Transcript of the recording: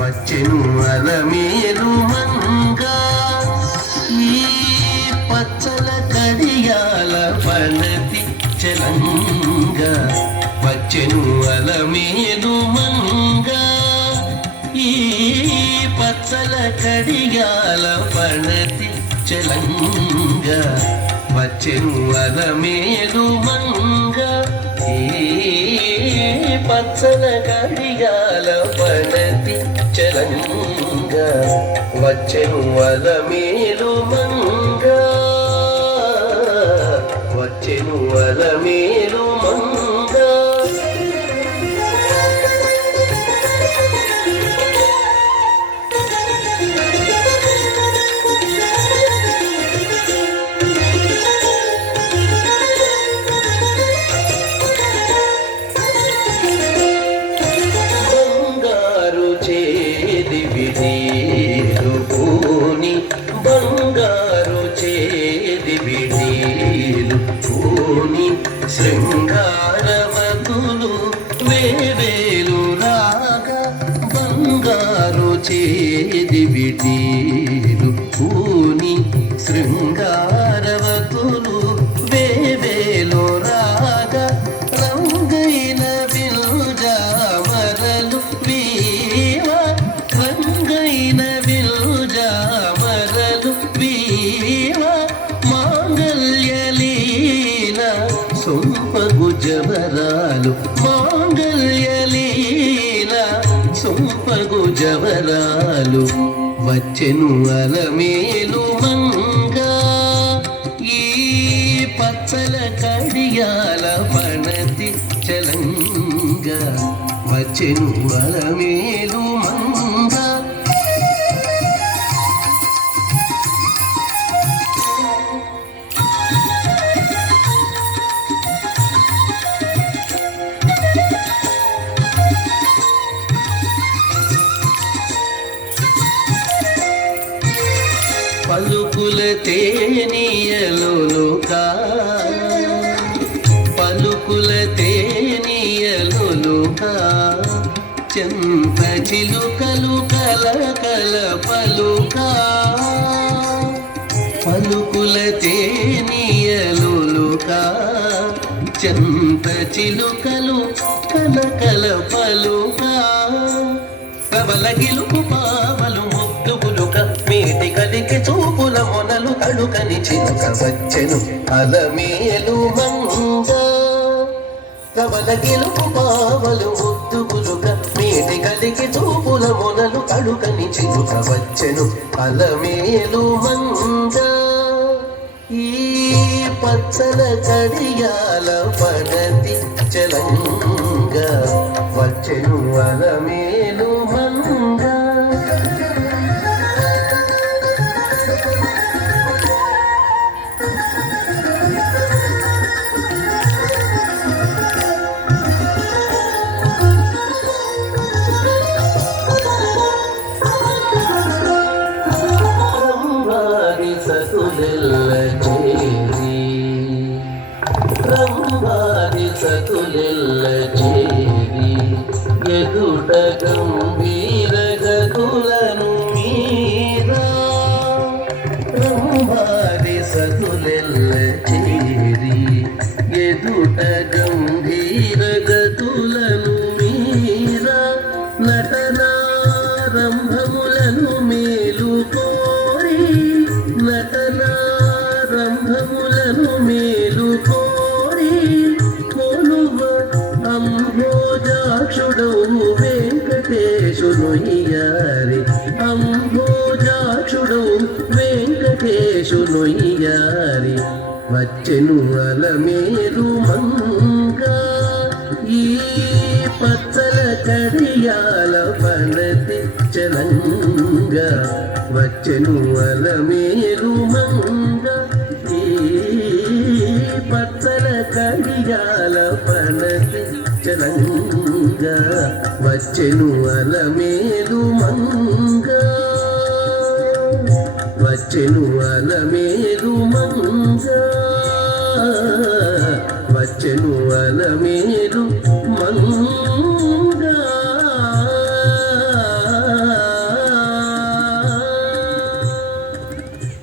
వచ్చెను అలమేలు మంగ ఈ పచ్చల కడియాల పనతి చలంగ వచ్చెను అలమేలు మంగ ఈ పచ్చల కడియాల పనతి చలంగ వచ్చెను అలమేలు మంగ ఈ పచ్చల కడియాల పనతి చలంగ వచ్చెను అలమేలు మంగ వచ్చెను అలమేలు మంగ బంగారు చేది విడీలు పూని శృంగారవతులు వేవేలు రాగా బంగారు చేది విడీలు పూని శృంగారవతులు వేవేలు రాగా రంగైన విలుజామరలు వీవ రంగైన విలుజామరలు వీవ మాంగళ్యలీల సొంపగు జవరాలు మాంగళ్యలీల సొంపగు జవరాలు వచ్చెను అలమేలు మంగ ఈ పచ్చల కడియాల పనతి చలంగ వచ్చెను అలమేలు మంగ పలుకుల తేనియలులుకా పలుకుల తేనియలులుకా చెంత చిలుకలు కలకల పలుకా పలుకుల తేనియలులుకా చెంత చిలుకలు కలకల పలుకా ప్రబల గిలుపు పావలు ముద్దుగులుక మేటి కలికి చూపుల మొనలు తడుకని చిలుక వచ్చెను అలమేలు మంగ ప్రబల గిలుపు పావలు ముద్దుగులుక మేటి కలికి చూపుల మొనలు తడుకని చిలుక వచ్చెను అలమేలు మంగ ఈ పచ్చల కడియాల పనతి చలంగ వచ్చెను అలమేలు మంగ రంగారి సతులెల్ల చేరి రంగారి సతులెల్ల చేరి ఎదుట గంభీర గతులను మీరా రంగారి సతులెల్ల చేరి ఎదుట గంభీర గతులను మీరా నటనారంభములను మేలు కోరి నటనారంభములను మేలు కోరి కొలువ అంభోజాక్షుడవు వెంకటేశును ఇయారి అంభోజాక్షుడవు వెంకటేశును ఇయారి వచ్చెను అలమేలు మంగ ఈ పచ్చల కడియాల పనతి చలంగ వచ్చెను అలమేలు మంగ ఈ పచ్చల కడియాల పనతి చలంగ వచ్చెను అలమేలు మంగ వచ్చెను అలమేలు మంగ వచ్చెను అలమేలు మంగ